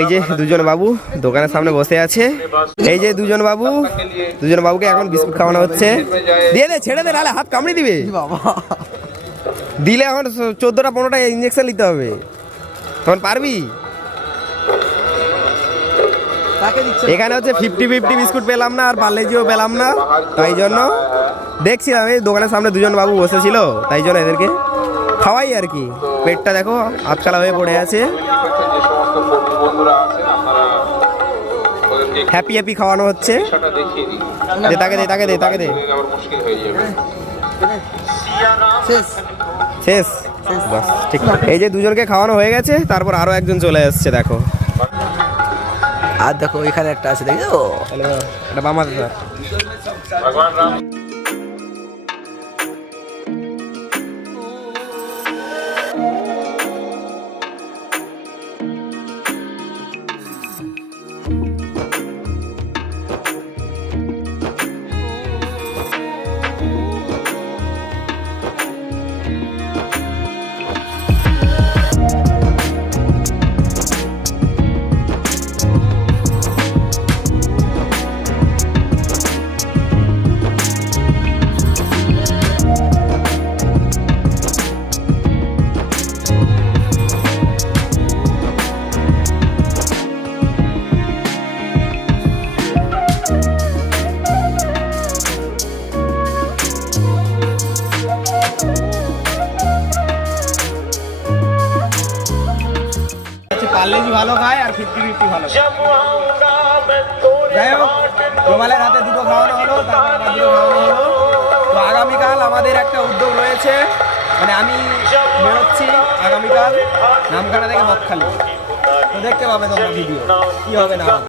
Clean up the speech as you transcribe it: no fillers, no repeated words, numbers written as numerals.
এই যে দুজন বাবু দোকানের সামনে বসে আছে। এই যে দুজন বাবুকে এখন বিস্কুট খাওয়ানো হচ্ছে। দিয়ে দে, ছেড়ে দে, নাহলে হাত কামড়ে দিবে। দিলে এখন 14টা 15টা ইঞ্জেকশন নিতে হবে, তখন পারবি। এখানে হচ্ছে 50-50 বিস্কুট পেলাম না, আর পার্লেজিও পেলাম না, তাই জন্য দেখছিলাম এই দোকানের সামনে দুজন বাবু বসেছিল, তাই জন্য এদেরকে খাওয়াই আর কি। পেটটা দেখো আতকালা হয়ে পড়ে আছে। হ্যাপি হ্যাপি খাওয়ানো হচ্ছে। তাকে দে। শেষ বাস, ঠিক। এই যে দুজনকে খাওয়ানো হয়ে গেছে, তারপর আরো একজন চলে আসছে দেখো। আর দেখো এখানে একটা আছে, দেখো এটা বামাতে স্যার। পার্লেজি ভালো খায় আর 50-50 ভালো খায়। যাই হোক, রুমালের হাতে দুটো খাওয়ানো হলো, তারপর আবার দুটো খাওয়ানো হলো। তো আগামীকাল আমাদের একটা উদ্যোগ রয়েছে, মানে আমি বেরোচ্ছি আগামীকাল নামখানা থেকে বকখালি। তো দেখতে পাবে তোমরা ভিডিও কি হবে না হবে।